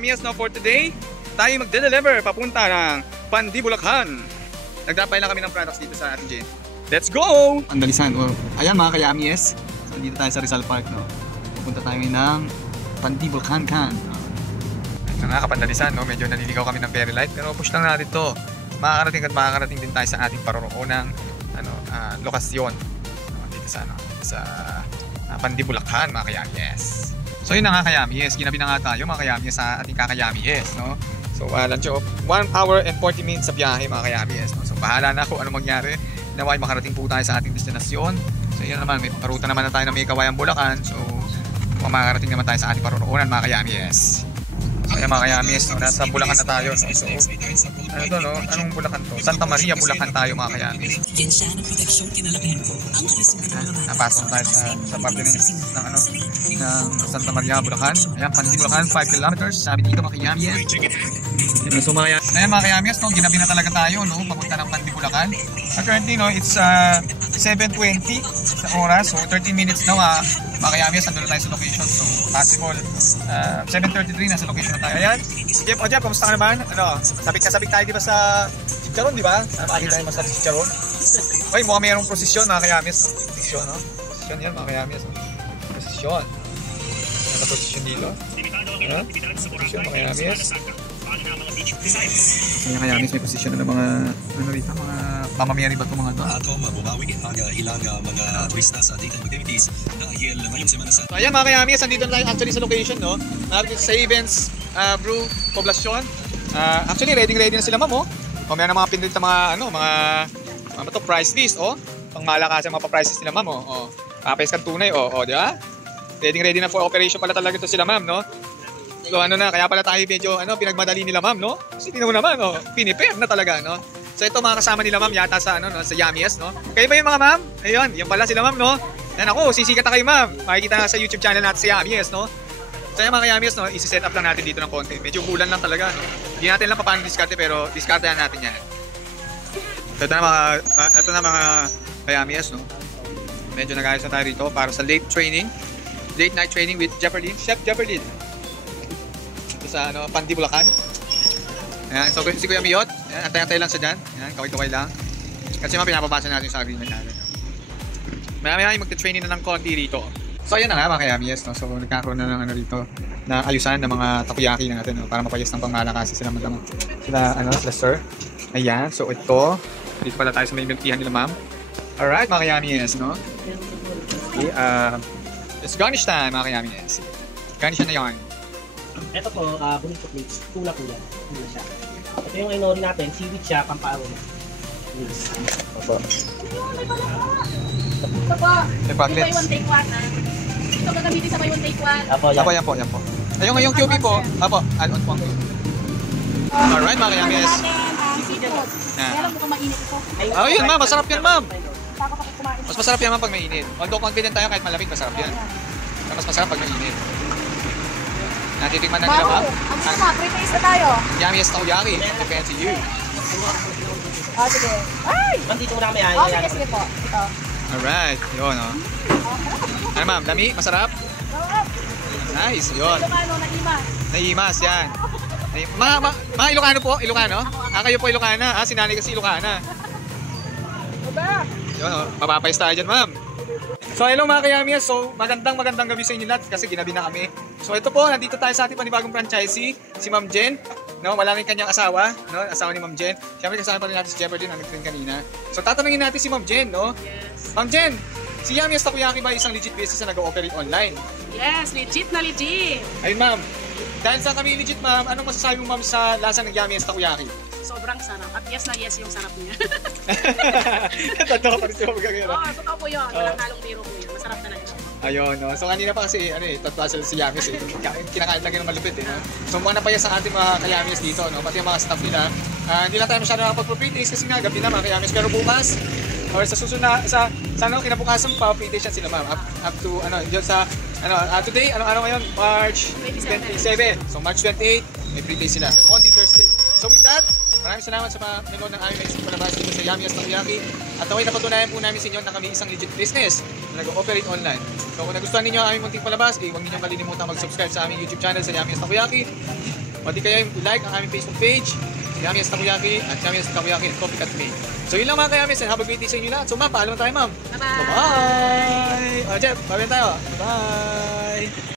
Kayamias, no, for today, tayo magde-deliver papunta ng Pandibulacan. Nag-drop-by lang kami ng products dito sa ating Jane. Let's go! Andalisan, oh. Ayan mga Kayamias, nandito tayo sa Rizal Park, no. Pupunta tayo ng Pandibulacan. Nakakapandalisan, no? Medyo naliligaw kami ng very light, pero push lang natin to. Makakarating at makakarating din tayo sa ating paroroonang lokasyon dito sa Pandibulacan, mga Kayamias. So yun na nga Kayamias, ginabi na nga tayo mga Kayamias sa ating kakayamias, no? So lancho, 1 hour and 40 minutes sa biyahe mga Kayamias, no? So bahala na kung ano mangyari, naway makarating po tayo sa ating destinasyon. So yun naman, may paruta naman na tayo ng may Kawayan Bulacan, so makakarating naman tayo sa ating paroroonan mga Kayamias. Kaya mga Kayamias, no, nasa Bulacan na tayo. So, ano to, no? Anong Bulacan to? Santa Maria, Bulacan tayo mga Kayamias. Napasok tayo sa parte ng Santa Maria, Bulacan. Ayan, Pandibulacan, 5 kilometers. Sabi dito mga Kayamias. So mga Kayamias, no, ginabi na talaga tayo, no, papunta ng Pandibulacan. Currently, no, it's 7:20 sa oras. So 13 minutes na mga Kayamias, nandun na tayo sa location. So possible 7:33 na sa location na tayo. Ayan. Jeff, Jeff, kamusta ka naman? Ano, sabik tayo di ba sa Chicharon, di ba? Makikita tayo sa Chicharon. Uy, mukhang mayroong prosesyon mga Kayamias. Prosesyon, no? Prosesyon yan mga Kayamias. Prosesyon. Naka-prosesyon dito. Ano? Prosesyon mga Kayamias. Mga Kayamias, may posisyon na ng mga rito, mga pamamiyari ba ito mga ito? Ato mabubawi ang ilang mga turistas sa dating activities dahil ngayong semana sa... So ayan mga Kayamias, nandito na tayo actually sa location, no? Narito sa Events Brew Poblacion. Actually ready na sila ma'am, oh. Mamaya na mga pinrint na mga price list, oh. Pang malakas ang mga price list nila ma'am, oh. Kapes kang tunay, oh, di ba? Ready na for operation pala talaga ito sila ma'am, no? So kaya pala tayo medyo pinagmadali nila ma'am, no? Kasi tingnan mo naman, pinipare na talaga, no? So ito mga kasama nila ma'am yata sa sa Yamias, no? Kayo ba yung mga ma'am? Ayun, yan pala sila ma'am, no? Yan ako, sisikat na kayo ma'am. Makikita na sa YouTube channel natin sa Yamias, no? So yung mga Yamias, no, isi-set up lang natin dito ng konti. Medyo kulan lang talaga, no? Hindi natin lang paano diskarte, pero diskartehan natin yan. So ito na mga Yamias, no? Medyo nag-ayos na tayo rito para sa late night training with Chef Jefferlin. Sa Pandibulacan. Ayan, so si Kuya Miyot, antay-antay lang siya dyan. Ayan, kaway-kaway lang. Kasi pinapabasa natin sa agreement natin. Maya-maya magte-training na ng konti rito. So ayan na nga mga Kayamias, no? So nagkakaroon na ng rito na ayusan ng mga takoyaki natin, no? Para mapayos ng pangmalakasan sila madama. Sila sir. Ayan, so ito. Dito pala tayo sa may milkihan nila ma'am. Alright mga Kayamias, no? Okay, it's garnish time mga Kayamias. Garnish na yarn. Ito po, bonito plates, tula-tula. Tula siya. Ito yung inori natin, seaweed siya, pamparo. Yes. Opo. Ito po, buy one take one ha. Ito gagamitin sa buy one take one. Apo, yan po. Ayun QB po. Apo, add-on po ang QB. Alright mga Kayamias. Seafood. Kaya lang mukhang mainit ito. Yun ma'am, masarap yan ma'am. Baka pa kumain. Mas masarap yan ma'am pag mainit. Although confident tayo kahit malamig, masarap yan. Mas masarap pag mainit. Natitikman na nila ma'am. Ang sama, pre-taste na tayo. Yamias takoyaki. Depends to you. Sige. Ay! Bandito mo na kami Sige po. Ito. Alright, yun Ano ma'am, lami? Masarap? Nice, yun. Ilocano, naimas. Naimas, yan. Mga Ilocano po? Ilocano? Kayo po Ilocana. Sinanay kasi Ilocana. Yun mapapayos tayo dyan ma'am. So hello mga Kayamias, so magandang gabi sa inyo lahat kasi ginabi na kami. So ito po, nandito tayo sa ating panibagong franchisee, si Ma'am Jen. No, wala rin kanyang asawa, no? Asawa ni Ma'am Jen. Siyempre kasama pa rin natin si Jefferlin, ang nagtrin kanina. So tatanungin natin si Ma'am Jen, no? Yes. Ma'am Jen, si Yamias Takoyaki ba isang legit business na nag-ooperate online? Yes, legit na legit. Ayun ma'am, dahil sa kami legit ma'am, anong masasabi mo ma'am sa lasa ng Yamias Takoyaki? Sobrang sarap. At yes na yes yung sarap niya. Totoo pa rin siya magagaya. Oo, totoo po yun. Walang halong biro po yun. Masarap talaga. Ayun, no? So kanina pa kasi, tatwa sila si Yamias kinakain lang yun ng malupit, no? So mga napayas ang ating mga Kayamias dito, no? Pati yung mga staff nila. Hindi lang tayo masyado nakapag-pre-taste kasi nga, gabi na mga Kayamias. Pero bukas, or sa susunod, sa kinabukasan pa, pre-taste yan sila ma'am. Up to, yun sa, today, ano ngayon? March 27. So March 28, may pre-taste sila. On the Thursday. So with that, maraming salamat sa mga nanonood ng aming message palabas dito sa Yamias Takoyaki. At naway napatunayan po namin sa inyo na kami isang legit business na nag-ooperate online. So kung nagustuhan ninyo ang aming munting palabas, huwag ninyong kalilimutan mag-subscribe sa aming YouTube channel sa Yamias Takoyaki. O di kaya like ang aming Facebook page, Yami's Takoyaki at Yami's Takoyaki and Coffee at Me. So yun lang mga ka-Yamis, and have a great day sa inyo lahat. So ma'am, paalam tayo ma'am. Bye-bye! Bye-bye! O Jeff, bye tayo. Bye!